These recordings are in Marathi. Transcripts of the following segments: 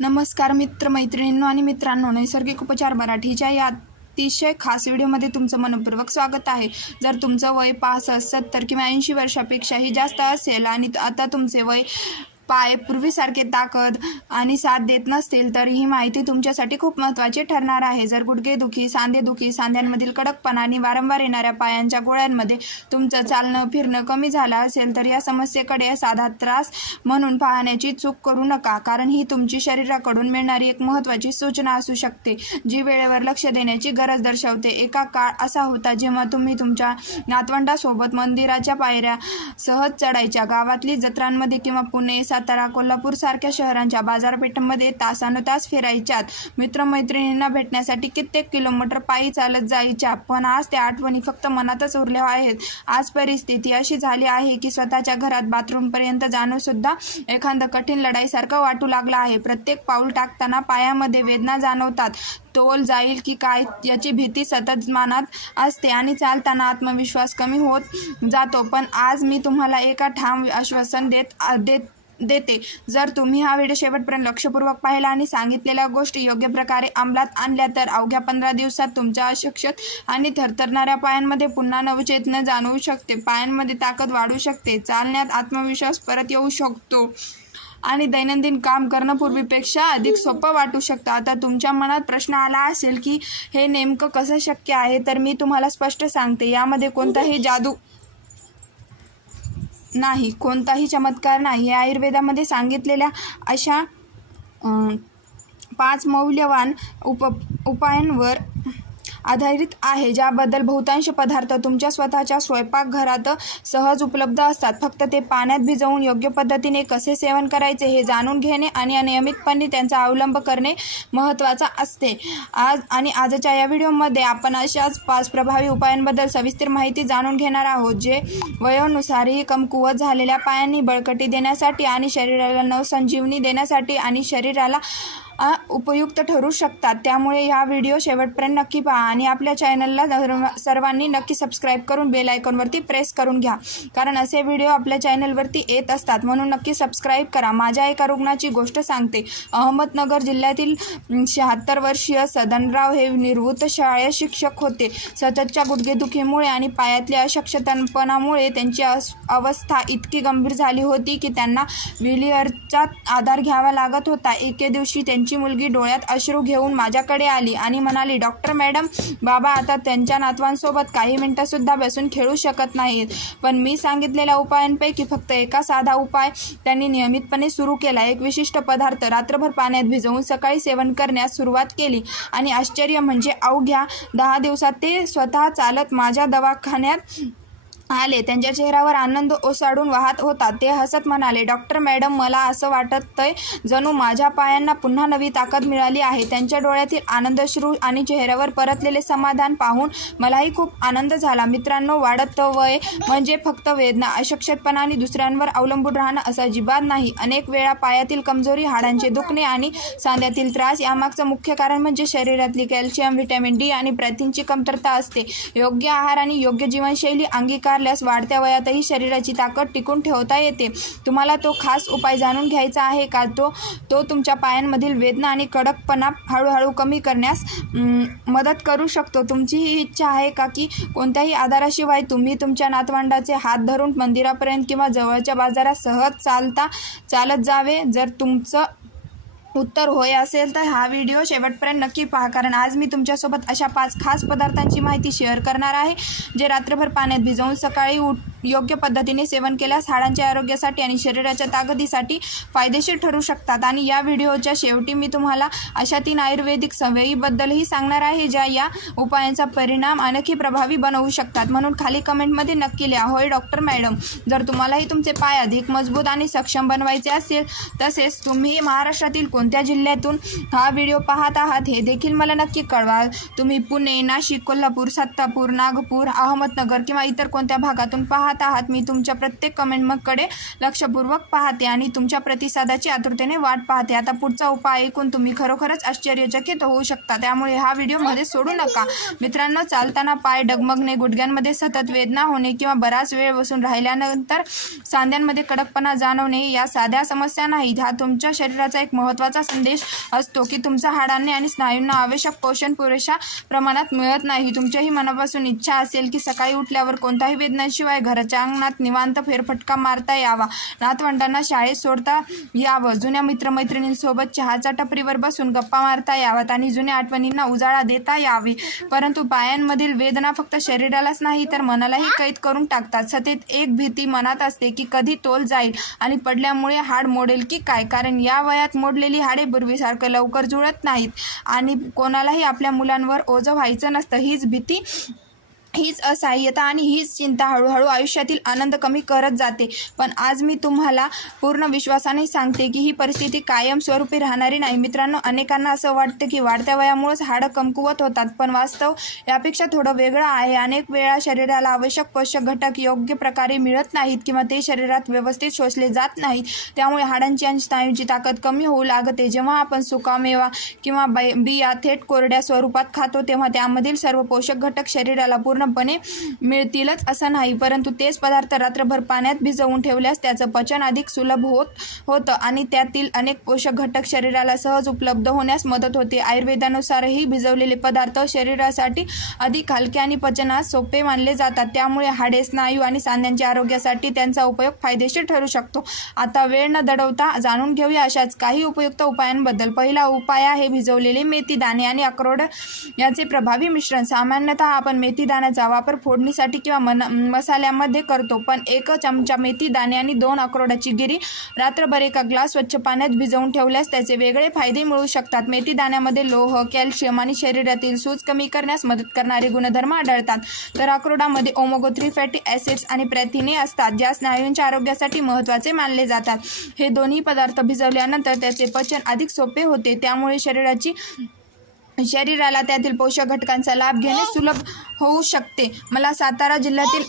नमस्कार मित्रमैत्रिणींनो आणि मित्रांनो, नैसर्गिक उपचार मराठीच्या या अतिशय खास व्हिडिओमध्ये तुमचं मनपूर्वक स्वागत आहे। जर तुमचं वय 65, 70 किंवा 80 वर्षापेक्षाही जास्त असेल आणि आता तुमचे वय पाय पूर्वीसारखे ताकद आणि साथ देत नसतील तर ही माहिती तुमच्यासाठी खूप महत्त्वाची ठरणार आहे। जर गुडघेदुखी, सांधेदुखी, सांध्यांमधील कडकपणा आणि वारंवार येणाऱ्या पायांच्या गोळ्यांमध्ये तुमचं चालणं फिरणं कमी झालं असेल तर या समस्येकडे साधा त्रास म्हणून पाहण्याची चूक करू नका, कारण ही तुमची शरीराकडून मिळणारी एक महत्त्वाची सूचना असू शकते जी वेळेवर लक्ष देण्याची गरज दर्शवते। एका काळ असा होता जेव्हा तुम्ही तुमच्या नातवंडासोबत मंदिराच्या पायऱ्या सहज चढायच्या, गावातली जत्रांमध्ये किंवा पुणे, सातारा, कोल्हापूर सारख्या शहरांच्या बाजारपेठांमध्ये तासानुतास फिरायच्यात, मित्रमैत्रिणींना भेटण्यासाठी कित्येक किलोमीटर पायी चालत जायच्या। पण आज त्या आठवणी फक्त मनातच उरल्या आहेत। आज परिस्थिती अशी झाली आहे की स्वतःच्या घरात बाथरूमपर्यंत जाणं सुद्धा एखादं कठीण लढाईसारखं वाटू लागलं आहे। प्रत्येक पाऊल टाकताना पायामध्ये वेदना जाणवतात, तोल जाईल की काय याची भीती सतत मनात असते आणि चालताना आत्मविश्वास कमी होत जातो। पण आज मी तुम्हाला एका ठाम आश्वासन देते, जर तुम्ही हा व्हिडिओ शेवटपर्यंत लक्षपूर्वक पाहिला आणि सांगितलेल्या गोष्टी योग्य प्रकारे अंमलात आणल्या तर अवघ्या 15 दिवसात तुमच्या अशक्त आणि थरथरणाऱ्या पायांमध्ये पुन्हा नवचैतन्य जाणवू शकते, पायांमध्ये ताकद वाढू शकते, चालण्यात आत्मविश्वास परत येऊ शकतो आणि दैनंदिन काम करणं पूर्वीपेक्षा अधिक सोपं वाटू शकतं। आता तुमच्या मनात प्रश्न आला असेल की हे नेमकं कसं शक्य आहे, तर मी तुम्हाला स्पष्ट सांगते, यामध्ये कोणताही जादू नाही, कोणताही चमत्कार नाही। हे आयुर्वेदामध्ये सांगितलेल्या अशा 5 मौल्यवान उपायांवर आधारित आहे, ज्याबद्दल बहुतांश पदार्थ तुमच्या स्वतःच्या स्वयंपाकघरात सहज उपलब्ध असतात। फक्त ते पाण्यात भिजवून योग्य पद्धतीने कसे सेवन करायचे हे जाणून घेणे आणि नियमितपणे त्यांचा अवलंब करणे महत्त्वाचा असते। आजच्या या व्हिडिओमध्ये आपण अशाच 5 प्रभावी उपायांबद्दल सविस्तर माहिती जाणून घेणार आहोत, जे वयोनुसारही कमकुवत झालेल्या पायांनी बळकटी देण्यासाठी आणि शरीराला नवसंजीवनी देण्यासाठी आणि शरीराला उपयुक्त ठरू शकतात। त्यामुळे हा व्हिडिओ शेवटपर्यंत नक्की पहा आणि आपल्या चॅनलला सर्वांनी नक्की सबस्क्राईब करून बेल आयकॉनवरती प्रेस करून घ्या, कारण असे व्हिडिओ आपल्या चॅनलवरती येत असतात, म्हणून नक्की सबस्क्राईब करा। माझ्या एका रुग्णाची गोष्ट सांगते। अहमदनगर जिल्ह्यातील 76 वर्षीय सदनराव हे निवृत्त शाळेत शिक्षक होते। सततच्या गुडघेदुखीमुळे आणि पायातल्या अशक्तपणामुळे त्यांची अवस्था इतकी गंभीर झाली होती की त्यांना व्हीलचेअरचा आधार घ्यावा लागत होता। एके दिवशी त्यांची मुलगी डोळ्यात अश्रू घेऊन माझ्याकडे आली आणि म्हणाली, डॉक्टर मॅडम, बाबा आता त्यांच्या नातवांसोबत काही मिनिटंसुद्धा बसून खेळू शकत नाहीत। पण मी सांगितलेल्या उपायांपैकी फक्त एका साधा उपाय त्यांनी नियमितपणे सुरू केला। एक विशिष्ट पदार्थ रात्रभर पाण्यात भिजवून सकाळी सेवन करण्यास सुरुवात केली आणि आश्चर्य म्हणजे अवघ्या 10 दिवसात ते स्वतः चालत माझ्या दवाखान्यात आले। त्यांच्या चेहऱ्यावर आनंद ओसाडून वाहत होता। ते हसत म्हणाले, डॉक्टर मॅडम, मला असं वाटतंय जणू माझ्या पायांना पुन्हा नवी ताकद मिळाली आहे। त्यांच्या डोळ्यातील आनंदश्रू आणि चेहऱ्यावर परतलेले समाधान पाहून मलाही खूप आनंद झाला। मित्रांनो, वाढत वय म्हणजे फक्त वेदना, अशक्तपणा आणि दुसऱ्यांवर अवलंबून राहणं असं अजिबात नाही। अनेक वेळा पायातील कमजोरी, हाडांचे दुखणे आणि सांध्यातील त्रास यामागचं मुख्य कारण म्हणजे शरीरातली कॅल्शियम, व्हिटॅमिन डी आणि प्रथिनांची कमतरता असते। योग्य आहार आणि योग्य जीवनशैली अंगीकारल्यास वाढत्या वयातही शरीराची ताकद टिकून ठेवता येते। तुम्हाला तो खास उपाय जाणून घ्यायचा आहे का? तो तुमच्या पायांमधील वेदना आणि कडकपणा हळूहळू कमी करण्यास मदत करू शकतो। तुमची ही इच्छा आहे का की कोणत्याही आधाराशिवाय तुम्ही तुमच्या नातवंडाचे हात धरून मंदिरापर्यंत किंवा जवळच्या बाजारात सहज चालत जावे? जर तुमचं उत्तर होय असेल तर हा व्हिडिओ शेवटपर्यंत नक्की पहा, कारण आज मी तुमच्यासोबत अशा 5 खास पदार्थांची माहिती शेअर करणार आहे, जे रात्रभर पाण्यात भिजवून सकाळी योग्य पद्धतीने सेवन केल्यास हाडांच्या आरोग्यासाठी आणि शरीराच्या ताकदीसाठी फायदेशीर ठरू शकतात। आणि या व्हिडिओच्या शेवटी मी तुम्हाला अशा 3 आयुर्वेदिक सवयीबद्दलही सांगणार आहे, ज्या या उपायांचा परिणाम आणखी प्रभावी बनवू शकतात। म्हणून खाली कमेंटमध्ये नक्की लिहा, होय डॉक्टर मॅडम। जर तुम्हालाही तुमचे पाय अधिक मजबूत आणि सक्षम बनवायचे असेल, तसेच तुम्ही महाराष्ट्रातील कोणत्या जिल्ह्यातून हा व्हिडिओ पाहत आहात हे देखील मला नक्की कळवा। तुम्ही पुणे, नाशिक, कोल्हापूर, सातापूर, नागपूर, अहमदनगर किंवा इतर कोणत्या भागातून पाहत पाहत आहात. मी तुमच्या प्रत्येक कमेंटकडे लक्षपूर्वक पाहते आणि तुमच्या प्रतिसादाची आतुरतेने वाट पाहते. आता पुढचा उपाय ऐकून तुम्ही खरोखरच आश्चर्यचकित होऊ शकता, त्यामुळे हा व्हिडिओ मध्ये सोडू नका. मित्रांनो, चालताना पाय डगमगणे, गुडघ्यांमध्ये सतत वेदना होणे किंवा बराच वेळ बसून राहिल्यानंतर सांध्यांमध्ये कडकपणा जाणवणे या साध्या समस्या नाहीत. हा तुमच्या शरीराचा एक महत्त्वाचा संदेश असतो की तुमच्या हाडांना आणि स्नायूंना आवश्यक पोषण पुरेशा प्रमाणात मिळत नाही. तुमच्याही मनापासून इच्छा असेल की सकाळी उठल्यावर कोणत्याही वेदनांशिवाय घराच्या अंगणात निवांत फेरफटका मारता यावा, नातवंडांना शाळेत सोडता यावं, जुन्या मित्रमैत्रिणींसोबत चहाच्या टपरीवर बसून गप्पा मारता यावात आणि जुन्या आठवणींना उजाळा देता यावी. परंतु पायांमधील वेदना फक्त शरीरालाच नाही तर मनालाही कैद करून टाकतात. सतत एक भीती मनात असते की कधी तोल जाईल आणि पडल्यामुळे हाड मोडेल की काय, कारण या वयात मोडलेली हाडे पूर्वीसारखं लवकर जुळत नाहीत आणि कोणालाही आपल्या मुलांवर ओझं व्हायचं नसतं. हीच भीती, हीच असहाय्यता आणि हीच चिंता हळूहळू आयुष्यातील आनंद कमी करत जाते. पण आज मी तुम्हाला पूर्ण विश्वासाने सांगते की ही परिस्थिती कायमस्वरूपी राहणारी नाही. मित्रांनो, अनेकांना असं वाटतं की वाढत्या वयामुळेच हाडं कमकुवत होतात, पण वास्तव यापेक्षा थोडं वेगळं आहे. अनेक वेळा शरीराला आवश्यक पोषक घटक योग्य प्रकारे मिळत नाहीत किंवा ते शरीरात व्यवस्थित शोषले जात नाहीत. त्यामुळे हाडांची आणि स्नायूंची ताकद कमी होऊ लागते. जेव्हा आपण सुकामेवा किंवा बिया थेट कोरड्या स्वरूपात खातो तेव्हा त्यामधील सर्व पोषक घटक शरीराला पूर्णपणे मिळतीलच असं नाही, परंतु तेच पदार्थ रात्रभर पाण्यात भिजवून ठेवल्यास त्याचं पचन अधिक सुलभ होतं आणि त्यातील अनेक पोषक घटक शरीराला सहज उपलब्ध होण्यास मदत होते. आयुर्वेदानुसारही भिजवलेले पदार्थ शरीरासाठी अधिक हलके आणि पचनास सोपे मानले जातात. त्यामुळे हाडे, स्नायू आणि सांध्यांच्या आरोग्यासाठी त्यांचा उपयोग फायदेशीर ठरू शकतो. आता वेळ न दडवता जाणून घेऊया अशाच काही उपयुक्त उपायांबद्दल. पहिला उपाय आहे भिजवलेले मेथी दाणे आणि अक्रोड याचे प्रभावी मिश्रण. सामान्यतः आपण मेथी दाण्याचा वापर फोडणीसाठी किंवा मसाल्यामध्ये करतो, पण 1 चमचा मेथी दाणे आणि 2 अक्रोडाची गिरी रात्रभर एका ग्लास स्वच्छ पाण्यात भिजवून ठेवल्यास त्याचे वेगळे फायदे मिळू शकतात. मेथी दाण्यामध्ये लोह, कॅल्शियम आणि शरीरातील सूज कमी करण्यास मदत करणारे गुणधर्म आढळतात, तर अक्रोडामध्ये ओमेगा 3 फॅटी ॲसिड्स आणि प्रथिने असतात, ज्या स्नायूंच्या आरोग्यासाठी महत्त्वाचे मानले जातात. हे दोन्ही पदार्थ भिजवल्यानंतर त्याचे पचन अधिक सोपे होते, त्यामुळे शरीराला त्यातील पोषक घटकांचा लाभ घेणे सुलभ होऊ शकते. मला सातारा जिल्ह्यातील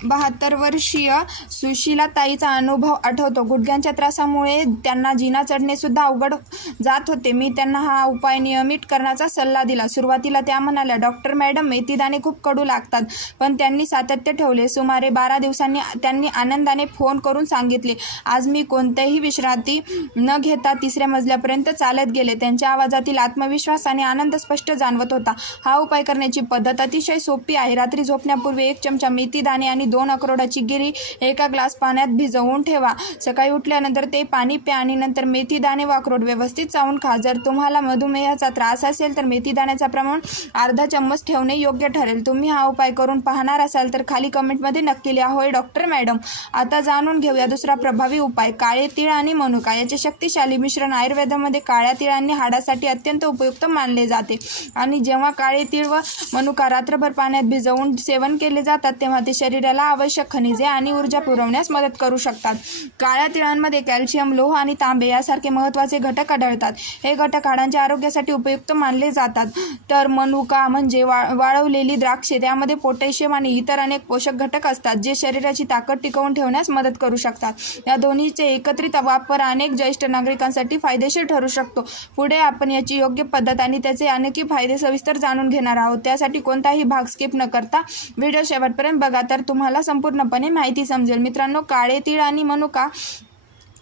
72 वर्षीय सुशीलाताईचा अनुभव आठवतो. गुडघ्यांच्या त्रासामुळे त्यांना जिना चढणे सुद्धा अवघड जात होते. मी त्यांना हा उपाय नियमित करण्याचा सल्ला दिला. सुरुवातीला त्या म्हणाल्या, डॉक्टर मॅडम, मेथीदाणे खूप कडू लागतात, पण त्यांनी सातत्य ठेवले. सुमारे 12 दिवसांनी त्यांनी आनंदाने फोन करून सांगितले, आज मी कोणत्याही विश्रांती न घेता 3ऱ्या मजल्यापर्यंत चालत गेले. त्यांच्या आवाजातील आत्मविश्वास आणि आनंद स्पष्ट जाणवत होता. हा उपाय करण्याची पद्धत अतिशय सोपी आहे. रात्री झोपण्यापूर्वी 1 चमचा मेथी दाणे आणि 2 अक्रोडाची गिरी एका ग्लास पाण्यात भिजवून ठेवा. सकाळी उठल्यानंतर ते पाणी प्या आणि नंतर मेथी दाणे व अक्रोड व्यवस्थित चावून खा. जर तुम्हाला मधुमेहाचा त्रास असेल तर मेथी दाण्याचा प्रमाण अर्धा चम्मच ठेवणे योग्य ठरेल. तुम्ही हा उपाय करून पाहणार असाल तर खाली कमेंटमध्ये नक्की लिहा, होय डॉक्टर मॅडम. आता जाणून घेऊया दुसरा प्रभावी उपाय, काळे तीळ आणि मनुका याचे शक्तिशाली मिश्रण. आयुर्वेदामध्ये काळ्या तिळांनी हाडासाठी अत्यंत उपयुक्त मानले जाते आणि जेव्हा काळे तीळ व मनुका रात्रभर पाण्यात भिजवून सेवन केले जातात तेव्हा ते शरीराला आवश्यक खनिजे आणि ऊर्जा पुरवण्यास मदत करू शकतात. काळ्या तिळांमध्ये कॅल्शियम, लोह आणि तांबे यासारखे महत्त्वाचे घटक आढळतात. हे घटक हाडांच्या आरोग्यासाठी उपयुक्त मानले जातात. तर मनुका म्हणजे वाळवलेली द्राक्षे, त्यामध्ये पोटॅशियम आणि इतर अनेक पोषक घटक असतात जे शरीराची ताकद टिकवून ठेवण्यास मदत करू शकतात. या दोन्हीचे एकत्रित वापर अनेक ज्येष्ठ नागरिकांसाठी फायदेशीर ठरू शकतो. पुढे आपण याची योग्य पद्धत आणि त्याचे अनेक फायदे सविस्तर जाणून घेणार आहोत. त्यासाठी कोणताही भाग स्किप न करता व्हिडिओ शेवटपर्यंत बघा, तर तुम्हाला संपूर्णपणे माहिती समजेल. मित्रांनो, काळे तीळ आणि मनुका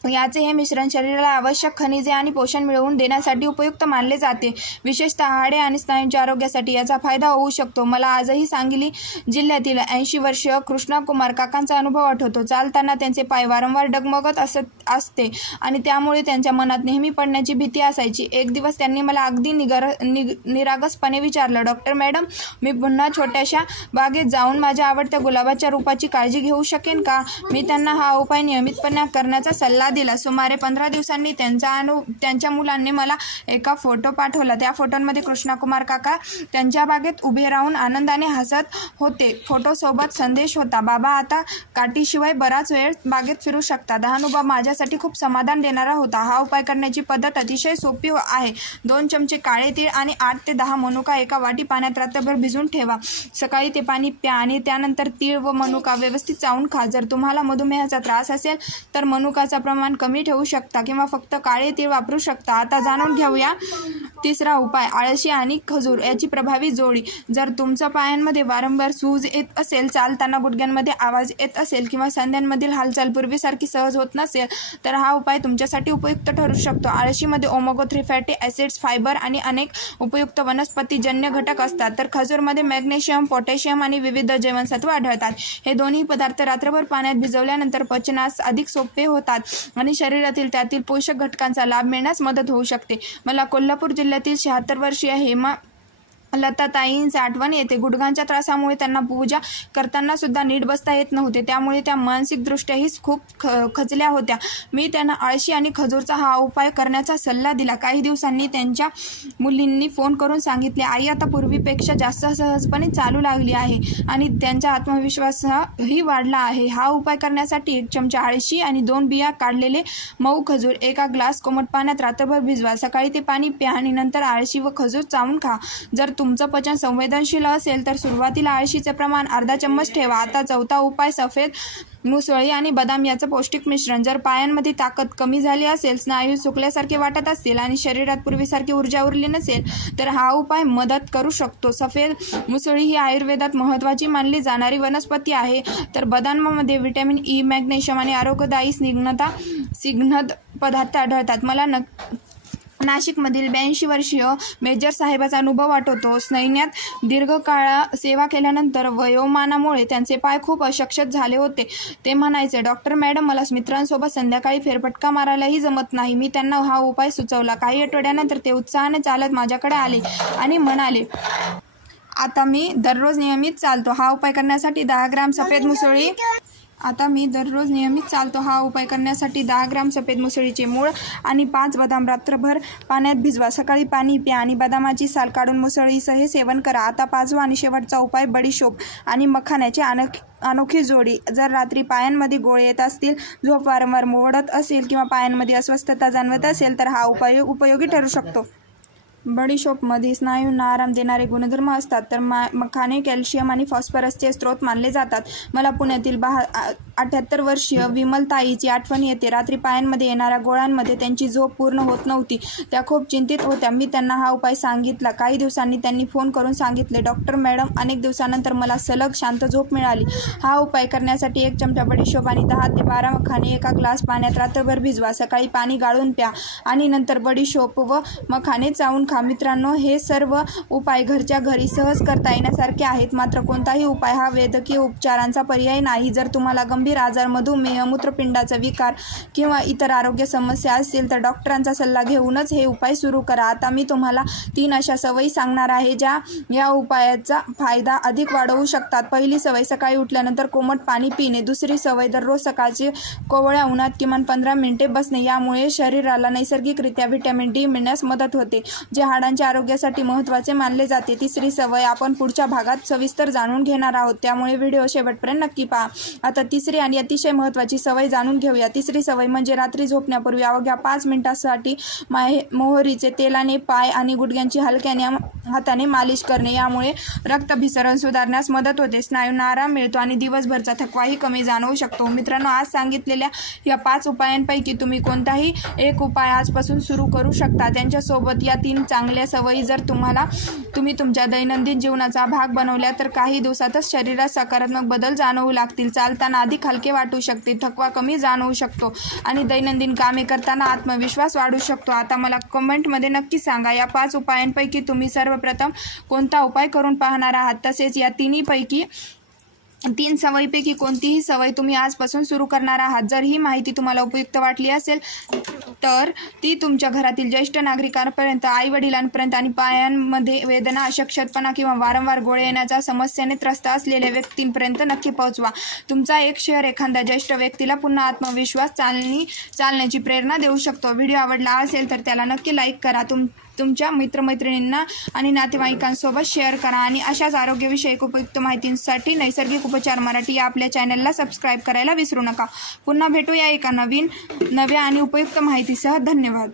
याचे हे मिश्रण शरीराला आवश्यक खनिजे आणि पोषण मिळवून देण्यासाठी उपयुक्त मानले जाते. विशेषतः हाडे आणि स्नायूंच्या आरोग्यासाठी याचा फायदा होऊ शकतो. मला आजही सांगली जिल्ह्यातील 80 वर्षीय कृष्णकुमार काकांचा अनुभव आठवतो. चालताना त्यांचे पाय वारंवार डगमगत असते आणि त्यामुळे त्यांच्या मनात नेहमी पडण्याची भीती असायची. एक दिवस त्यांनी मला अगदी निरागसपणे विचारलं, डॉक्टर मॅडम, मी पुन्हा छोट्याशा बागेत जाऊन माझ्या आवडत्या गुलाबाच्या रोपाची काळजी घेऊ शकेन का? मी त्यांना हा उपाय नियमितपणे करण्याचा सल्ला सल्ला दिला. सुमारे 15 दिवसांनी त्यांच्या मुलांनी मला एका फोटो पाठवला. त्या फोटोंमध्ये कृष्णकुमार काका त्यांच्या बागेत उभे राहून आनंदाने हसत होते. फोटोसोबत संदेश होता, बाबा आता काठीशिवाय बराच वेळ बागेत फिरू शकतात. हा अनुभव माझ्यासाठी खूप समाधान देणारा होता. हा उपाय करण्याची पद्धत अतिशय सोपी आहे. 2 चमचे काळे तीळ आणि 8 ते 10 मनुका एका वाटी पाण्यात रात्रभर भिजवून ठेवा. सकाळी ते पाणी प्या आणि त्यानंतर तीळ व मनुका व्यवस्थित चावून खा. जर तुम्हाला मधुमेहाचा त्रास असेल तर मनुकाचं प्रमाण कमी ठेवू शकता किंवा फक्त काळे तीळ वापरू शकता. आता जाणून घेऊया तिसरा उपाय, आळशी आणि खजूर याची प्रभावी जोडी. जर तुमच्या पायांमध्ये वारंवार सूज येत असेल, चालताना गुडघ्यांमध्ये आवाज येत असेल किंवा सांध्यांमधील हालचाल पूर्वीसारखी सहज होत नसेल तर हा उपाय तुमच्यासाठी उपयुक्त ठरू शकतो. आळशीमध्ये ओमेगा 3 फॅटी ॲसिड्स, फायबर आणि अनेक उपयुक्त वनस्पतीजन्य घटक असतात, तर खजूरमध्ये मॅग्नेशियम, पोटॅशियम आणि विविध जीवनसत्व आढळतात. हे दोन्ही पदार्थ रात्रभर पाण्यात भिजवल्यानंतर पचनास अधिक सोपे होतात आणि शरीरातील त्यातील पोषक घटकांचा लाभ मिळण्यास मदत होऊ शकते. मला कोल्हापूर जिल्ह्यातील 76 वर्षीय हेमा लताताईंची आठवण येते. गुडघ्यांच्या त्रासामुळे त्यांना पूजा करताना सुद्धा नीट बसता येत नव्हते, त्यामुळे त्या मानसिकदृष्ट्याही खूप खचल्या होत्या. मी त्यांना आळशी आणि खजूरचा हा उपाय करण्याचा सल्ला दिला. काही दिवसांनी त्यांच्या मुलींनी फोन करून सांगितले, आई आता पूर्वीपेक्षा जास्त सहजपणे चालू लागली आहे आणि त्यांचा आत्मविश्वासही वाढला आहे. हा उपाय करण्यासाठी 1 चमचा आळशी आणि 2 बिया काढलेले मऊ खजूर एका ग्लास कोमट पाण्यात रात्रभर भिजवा. सकाळी ते पाणी प्या आणि नंतर आळशी व खजूर चावून खा. जर तुमचं पचन संवेदनशील असेल तर सुरुवातीला आळशीचे प्रमाण अर्धा चम्मच ठेवा. आता चौथा उपाय, सफेद मुसळी आणि बदाम याचं पौष्टिक मिश्रण. जर पायांमध्ये ताकद कमी झाली असेल, स्नायू सुकल्यासारखे वाटत असतील आणि शरीरात पूर्वीसारखी ऊर्जा उरली नसेल तर हा उपाय मदत करू शकतो. सफेद मुसळी ही आयुर्वेदात महत्त्वाची मानली जाणारी वनस्पती आहे, तर बदामामध्ये व्हिटॅमिन ई, मॅग्नेशियम आणि आरोग्यदायी स्निग्ध पदार्थ आढळतात. मला नाशिकमधील 82 वर्षीय मेजर साहेबाचा अनुभव आठवतो. सैन्यात दीर्घकाळ सेवा केल्यानंतर वयोमानामुळे त्यांचे पाय खूप अशक्त झाले होते. ते म्हणायचे, डॉक्टर मॅडम, मला मित्रांसोबत संध्याकाळी फेरफटका मारायलाही जमत नाही. मी त्यांना हा उपाय सुचवला. काही आठवड्यानंतर ते उत्साहाने चालत माझ्याकडे आले आणि म्हणाले, आता मी दररोज नियमित चालतो. हा उपाय करण्यासाठी 10 ग्राम सफेद मुसळीचे मूळ आणि 5 बदाम रात्रभर पाण्यात भिजवा. सकाळी पाणी प्या आणि बदामाची साल काढून मुसळीसह सेवन करा. आता 5वा आणि शेवटचा उपाय, बडीशोप आणि मखाण्याची अनोखी जोडी. जर रात्री पायांमध्ये गोळे येत असतील, झोप वारंवार मोडत असेल किंवा पायांमध्ये अस्वस्थता जाणवत असेल तर हा उपाय उपयोगी ठरू शकतो. बडीशोपमध्ये स्नायूंना आराम देणारे गुणधर्म असतात, तर मखाणे कॅल्शियम आणि फॉस्फरसचे स्रोत मानले जातात. मला पुण्यातील 78 वर्षीय विमलताईची आठवण येते. रात्री पायांमध्ये येणाऱ्या गोळ्यांमध्ये त्यांची झोप पूर्ण होत नव्हती. त्या खूप चिंतित होत्या. मी त्यांना हा उपाय सांगितला. काही दिवसांनी त्यांनी फोन करून सांगितले, डॉक्टर मॅडम, अनेक दिवसानंतर मला सलग शांत झोप मिळाली. हा उपाय करण्यासाठी 1 चमचा बडीशोप आणि 10 ते 12 मखाणे एका ग्लास पाण्यात रात्रभर भिजवा. सकाळी पाणी गाळून प्या आणि नंतर बडीशोप व मखाणे चावून खा. मित्रांनो, हे सर्व उपाय घरच्या घरी सहज करता येण्यासारखे आहेत. मात्र कोणताही उपाय हा वैद्यकीय उपचारांचा पर्याय नाही. जर तुम्हाला गंभीर आजार, मधुमेह, मूत्रपिंडाचा विकार किंवा इतर आरोग्य समस्या असतील तर डॉक्टरांचा सल्ला घेऊनच हे उपाय सुरू करा. आता मी तुम्हाला 3 अशा सवयी सांगणार आहे ज्या या उपायाचा फायदा अधिक वाढवू शकतात. पहिली सवय, सकाळी उठल्यानंतर कोमट पाणी पिणे. दुसरी सवय, दररोज सकाळची कोवळ्या उन्हात किमान 15 मिनिटे बसणे. यामुळे शरीराला नैसर्गिकरित्या व्हिटॅमिन डी मिळण्यास मदत होते, जे हाडांच्या आरोग्यासाठी महत्त्वाचे मानले जाते. तिसरी सवय आपण पुढच्या भागात सविस्तर जाणून घेणार आहोत, त्यामुळे व्हिडिओ शेवटपर्यंत नक्की पहा. आता तिसरी आणि अतिशय महत्त्वाची सवय जाणून घेऊया. तिसरी सवय म्हणजे रात्री झोपण्यापूर्वी अवघ्या 5 मिनिटांसाठी मोहरीचे तेलाने पाय आणि गुडघ्यांची हलक्याने हाताने मालिश करणे. यामुळे रक्तभिसरण सुधारण्यास मदत होते, स्नायूंना आराम मिळतो आणि दिवसभरचा थकवाही कमी जाणवू शकतो. मित्रांनो, आज सांगितलेल्या या 5 उपायांपैकी तुम्ही कोणताही एक उपाय आजपासून सुरू करू शकता. त्यांच्यासोबत या 3 चांगल्या सवयी जर तुम्ही तुमच्या दैनंदिन जीवनाचा भाग बनवल्या तर काही दिवसातच शरीरात सकारात्मक बदल जाणवू लागतील. चालताना अधिक हलके वाटू शकते, थकवा कमी जाणवू शकतो आणि दैनंदिन कामे करताना आत्मविश्वास वाढू शकतो. आता मला कमेंटमध्ये नक्की सांगा, या 5 उपायांपैकी तुम्ही सर्वप्रथम कोणता उपाय करून पाहणार आहात. तसेच या 3पैकी 3 सवयीपैकी कोणतीही सवय तुम्ही आजपासून सुरू करणार आहात. जर ही माहिती तुम्हाला उपयुक्त वाटली असेल तर ती तुमच्या घरातील ज्येष्ठ नागरिकांपर्यंत, आईवडिलांपर्यंत आणि पायांमध्ये वेदना, अशक्तपणा किंवा वारंवार गोळे येण्याच्या समस्येने त्रस्त असलेल्या व्यक्तींपर्यंत नक्की पोहोचवा. तुमचा एक शेअर एखाद्या ज्येष्ठ व्यक्तीला पुन्हा आत्मविश्वास, चालण्याची प्रेरणा देऊ शकतो. व्हिडिओ आवडला असेल तर त्याला नक्की लाईक करा. तुमच्या मित्रमैत्रिणींना आणि नातेवाईकांसोबत शेअर करा आणि अशाच आरोग्यविषयक उपयुक्त माहितींसाठी नैसर्गिक उपचार मराठी या आपल्या चॅनलला सबस्क्राईब करायला विसरू नका. पुन्हा भेटूया एका नव्या आणि उपयुक्त माहितीसह. धन्यवाद.